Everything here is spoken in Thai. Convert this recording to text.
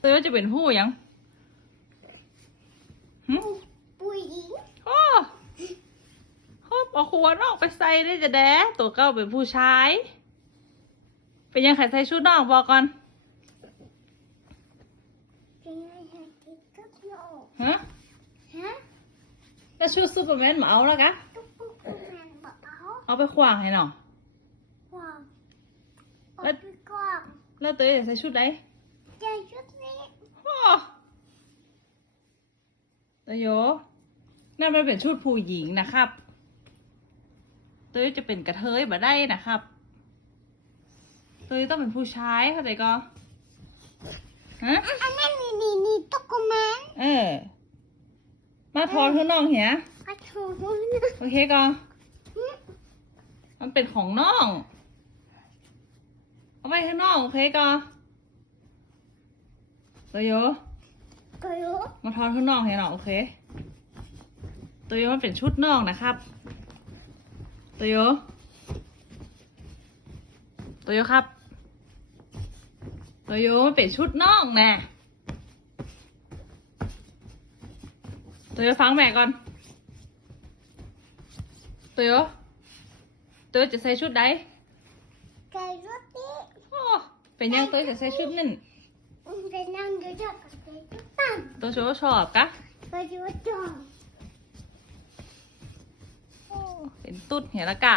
เตยว่าจะเป็นผู้หยังหึปุยหญิงโอ้โอ้เอาขวดนอกไปใส่ได้จะแดะตัวเก้าเป็นผู้ชาย เป็นยังไงใส่ชุดนอกบอกก่อนเป็นไงฮะที่ตุ๊กโลกฮะฮะแล้วชุดซูเปอร์แมนหมาเอาแล้วกะตุ๊กตุ๊กตุ๊กแมนบอกเอาเอาไปขวางให้หน่อว่างเอาแล้วไปกว้างแล้วเตยจะใส่ชุดไหนใจชุดนี้โอ้เตยโยนั่นมันเป็นชุดผู้หญิงนะครับเตยจะเป็นกระเทยมาได้นะครับเตยต้องเป็นผู้ชายเข้าใจก็ฮะอันนั้นนี่นี่นี่ตุ๊กแมนเออ มาทอนข้างนอกเหียกระถูกนะโอเคก็มันเป็นของน้อง เอาไปข้างนอกโอเคก็เตยโยก็รู้มาทอนข้างนอกให้หน่อยโอเค ตัวโยมันเป็นชุดนอกนะครับ ตัวโยตัวโยครับ ตัวโยมันเป็นชุดนอกแน่ตัวโยฟังแม่ก่อน ตัวโยตัวโยจะใส่ชุดใดใจชุดนี้โอ้เป็นยังตัวโยจะใส่ชุดนั่น มันจะนั่งเยอะๆกับใจชุดตั้งตัวโยชอบกะไปดูจอโอ้เป็นตุ๊ดเหียละกะ